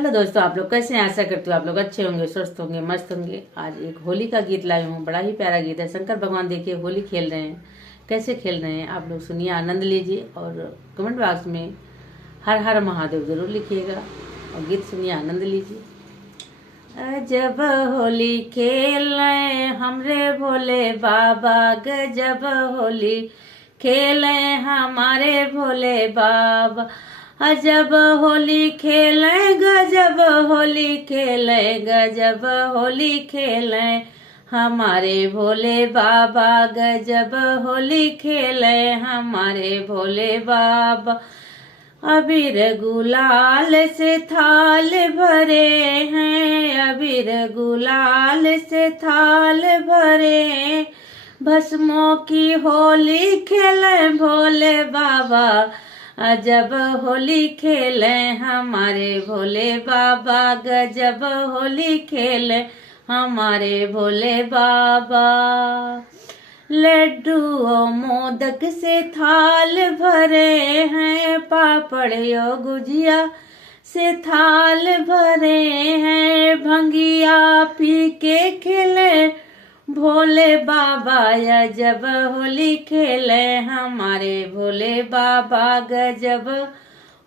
Hello दोस्तों, आप लोग कैसे हैं? आशा करती हूँ आप लोग अच्छे होंगे, स्वस्थ होंगे, मस्त होंगे। आज एक होली का गीत लाई हूँ, बड़ा ही प्यारा गीत है। शंकर भगवान देखिए होली खेल रहे हैं, कैसे खेल रहे हैं आप लोग सुनिए, आनंद लीजिए। और कमेंट बॉक्स में हर हर महादेव जरूर लिखिएगा और गीत सुनिए, आनंद लीजिए। जब होली खेल रहे हमरे भोले बाबा, गजब होली खेले हमारे भोले बाबा। जब होली खेले गजब होली खेले, गजब होली खेले हमारे भोले बाबा, गजब होली खेले हमारे भोले बाबा। अबीर गुलाल से थाल भरे हैं, अबीर गुलाल से थाल भरे, भस्मों की होली खेले भोले बाबा। जब होली खेले हमारे भोले बाबा, गजब होली खेले हमारे भोले बाबा। लड्डू और मोदक से थाल भरे हैं, पापड़ और गुजिया से थाल भरे हैं, भंगिया पी के खेले भोले बाबा। जब होली खेले हमारे भोले बाबा, गजब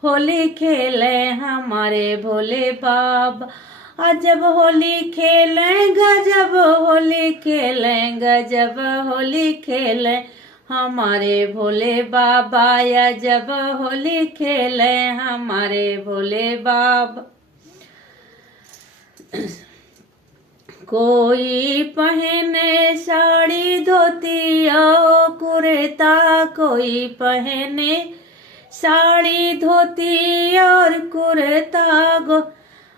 होली खेले हमारे भोले बाबा। जब होली खेले गजब होली खेले, गजब होली खेले हमारे भोले बाबा। जब होली खेले हमारे भोले बाबा। कोई पहने साड़ी धोती और कुर्ता, कोई पहने साड़ी धोती और कुर्ता, गो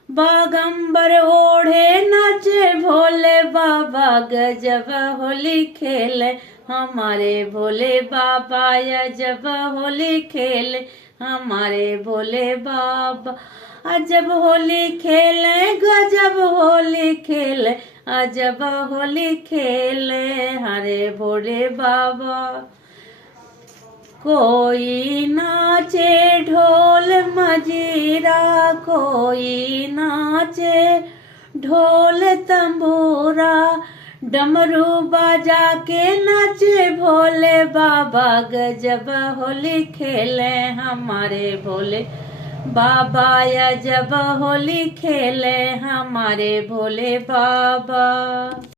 बागंबर ओढ़े नाचे भोले बाबा। गजब होली खेले हमारे भोले बाबा, जब होली खेले हमारे भोले बाबा। जब होली खेले गजब होली खेले, जब होली खेले हरे भोले बाबा। कोई नाचे ढोल मजीरा, कोई नाचे ढोल तंबूरा, डमरू बजा के नाचे भोले बाबा। गजब होली खेले हमारे भोले बाबा, जब होली खेले हमारे भोले बाबा।